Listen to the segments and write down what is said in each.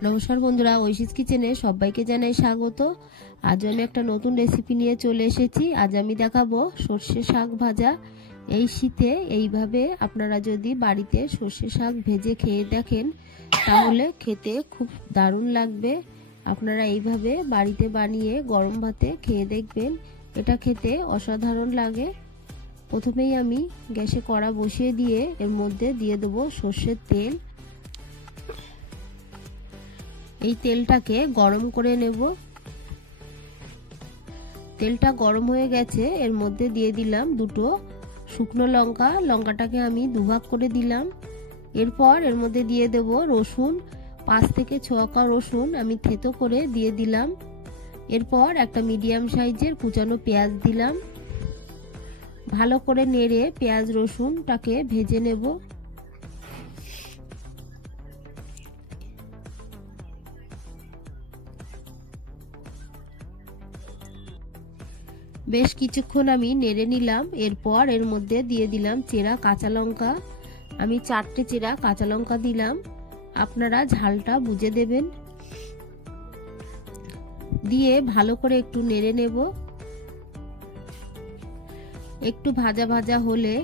নমস্কার বন্ধুরা, ঐশীস কিচেনে সবাইকে জানাই স্বাগত। আজ আমি একটা নতুন রেসিপি নিয়ে চলে এসেছি। আজ আমি দেখাবো সর্ষে শাক ভাজা। এই শীতে এইভাবে আপনারা যদি বাড়িতে সর্ষে শাক ভেজে খেয়ে দেখেন তাহলে খেতে খুব দারুণ লাগবে। আপনারা এইভাবে বাড়িতে বানিয়ে গরম ভাতে খেয়ে দেখবেন, এটা খেতে অসাধারণ লাগে। প্রথমেই আমি গ্যাসে কড়া বসিয়ে দিয়ে এর মধ্যে দিয়ে দেবো সর্ষের তেল। এই তেলটাকে গরম করে নেব। তেলটা গরম হয়ে গেছে, এর মধ্যে দিয়ে দিলাম দুটো শুকনো লঙ্কা। লঙ্কাটাকে আমি দুভাগ করে দিলাম। এরপর এর মধ্যে দিয়ে দেব রসুন, 5 থেকে 6 কোয়া রসুন আমি থেতো করে দিয়ে দিলাম। এরপর একটা মিডিয়াম সাইজের কুচানো পেঁয়াজ দিলাম। ভালো করে নেড়ে পেঁয়াজ রসুনটাকে ভেজে নেব। বেশ কিছুক্ষণ আমি নেড়ে নিলাম। এরপর এর মধ্যে দিয়ে দিলাম চেরা কাঁচা লঙ্কা। আমি 4টে চেরা কাঁচা লঙ্কা দিলাম, আপনারা ঝালটা বুঝে দেবেন। দিয়ে ভালো করে একটু নেড়ে নেব। একটু ভাজা ভাজা হলে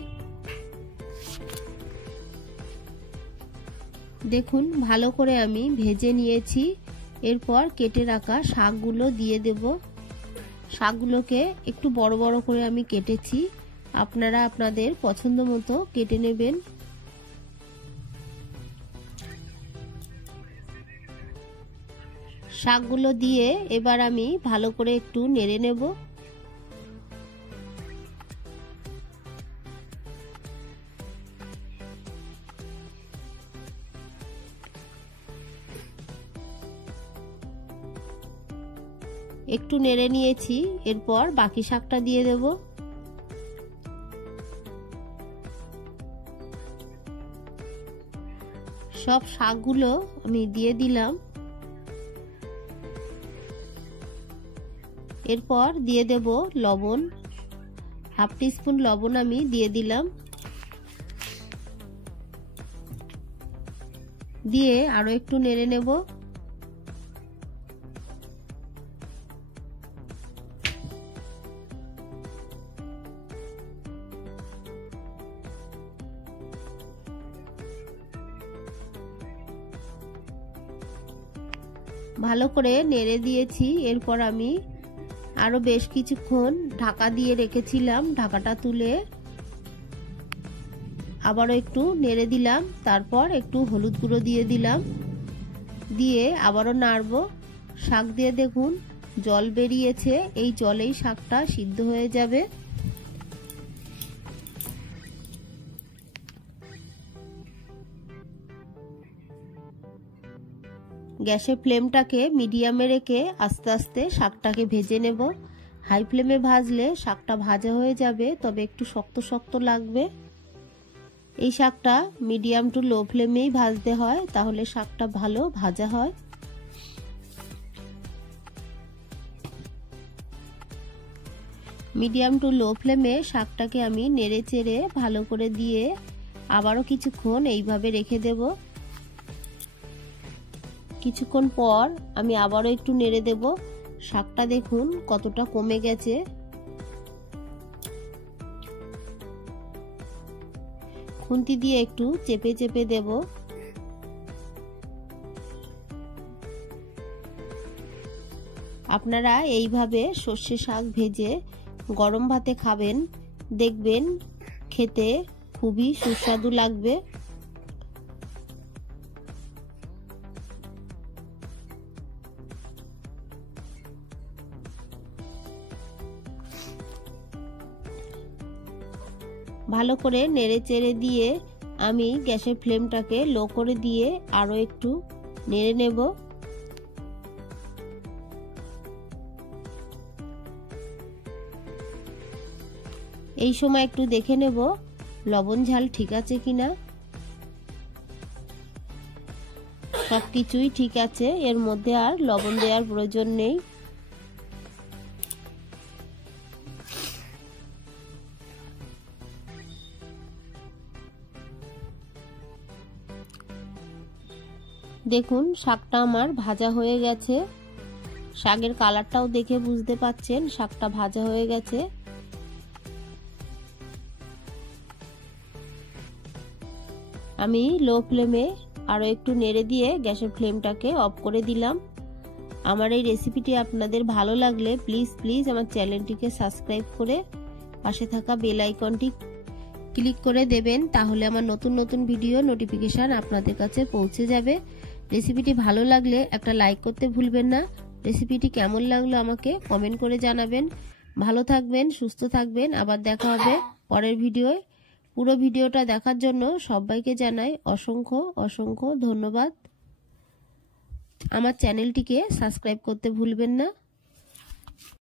দেখুন ভালো করে আমি ভেজে নিয়েছি। এরপর কেটে রাখা শাকগুলো দিয়ে দেব। শাকগুলোকে একটু বড় বড় করে আমি কেটেছি, আপনারা আপনাদের পছন্দ মতো কেটে নেবেন। শাকগুলো দিয়ে এবার আমি ভালো করে একটু নেড়ে নেব। একটু নেড়ে নিয়েছি, এরপর বাকি শাকটা দিয়ে দেব। সব শাকগুলো আমি দিয়ে দিলাম। এরপর দিয়ে দেব লবণ, 1/2 টিস্পুন লবণ আমি দিয়ে দিলাম। দিয়ে আরো একটু নেড়ে নেব। ভালো করে নেড়ে দিয়েছি। এরপর আমি আরো বেশ কিছুক্ষণ ঢাকা দিয়ে রেখেছিলাম। ঢাকাটা তুলে আবারও একটু নেড়ে দিলাম। তারপর একটু হলুদ গুঁড়ো দিয়ে দিলাম। দিয়ে আবারও নাড়বো। শাক দিয়ে দেখুন জল বেরিয়েছে, এই জলেই শাকটা সিদ্ধ হয়ে যাবে। গ্যাসের ফ্লেমটাকে মিডিয়ামে রেখে আস্তে আস্তে শাকটাকে ভেজে নেব। হাই ফ্লেমে ভাজলে শাকটা ভাজা হয়ে যাবে, তবে একটু শক্ত শক্ত লাগবে। এই শাকটা মিডিয়াম টু লো ফ্লেমেই ভাজতে হয়, তাহলে শাকটা ভালো ভাজা হয়। মিডিয়াম টু লো ফ্লেমে শাকটাকে আমি নেড়ে চেড়ে ভালো করে দিয়ে আবারও কিছুক্ষণ এইভাবে রেখে দেব। কিছুক্ষণ পর আমি আবারও একটু নেড়ে দেব। শাকটা দেখুন কতটা কমে গেছে। খুন্তি দিয়ে একটু চেপে চেপে দেব। আপনারা এইভাবে সর্ষে শাক ভেজে গরম ভাতে খাবেন, দেখবেন খেতে খুবই সুস্বাদু লাগবে। ভালো করে নেড়ে চেড়ে দিয়ে আমি গ্যাসের ফ্লেমটাকে লো করে দিয়ে আরো একটু নেড়ে নেব। এই সময় একটু দেখে নেব লবণ ঝাল ঠিক আছে কিনা। সবকিছুই ঠিক আছে, এর মধ্যে আর লবণ দেওয়ার প্রয়োজন নেই। দেখুন শাকটা আমার ভাজা হয়ে গেছে, শাকের কালারটাও দেখে বুঝতে পাচ্ছেন শাকটা ভাজা হয়ে গেছে। আমি লো ফ্লেমে আরো একটু নেড়ে দিয়ে গ্যাসের ফ্লেমটাকে অফ করে দিলাম। আমার এই রেসিপিটি আপনাদের ভালো লাগলে প্লিজ আমার চ্যানেলটিকে সাবস্ক্রাইব করে পাশে থাকা বেল আইকনটি ক্লিক করে দেবেন, তাহলে আমার নতুন ভিডিও নোটিফিকেশন আপনাদের কাছে পৌঁছে যাবে। রেসিপিটি ভালো লাগলে একটা লাইক করতে ভুলবেন না। রেসিপিটি কেমন লাগলো আমাকে কমেন্ট করে জানাবেন। ভালো থাকবেন, সুস্থ থাকবেন, আবার দেখা হবে পরের ভিডিওয়। পুরো ভিডিওটা দেখার জন্য সবাইকে জানাই অসংখ্য ধন্যবাদ। আমার চ্যানেলটিকে সাবস্ক্রাইব করতে ভুলবেন না।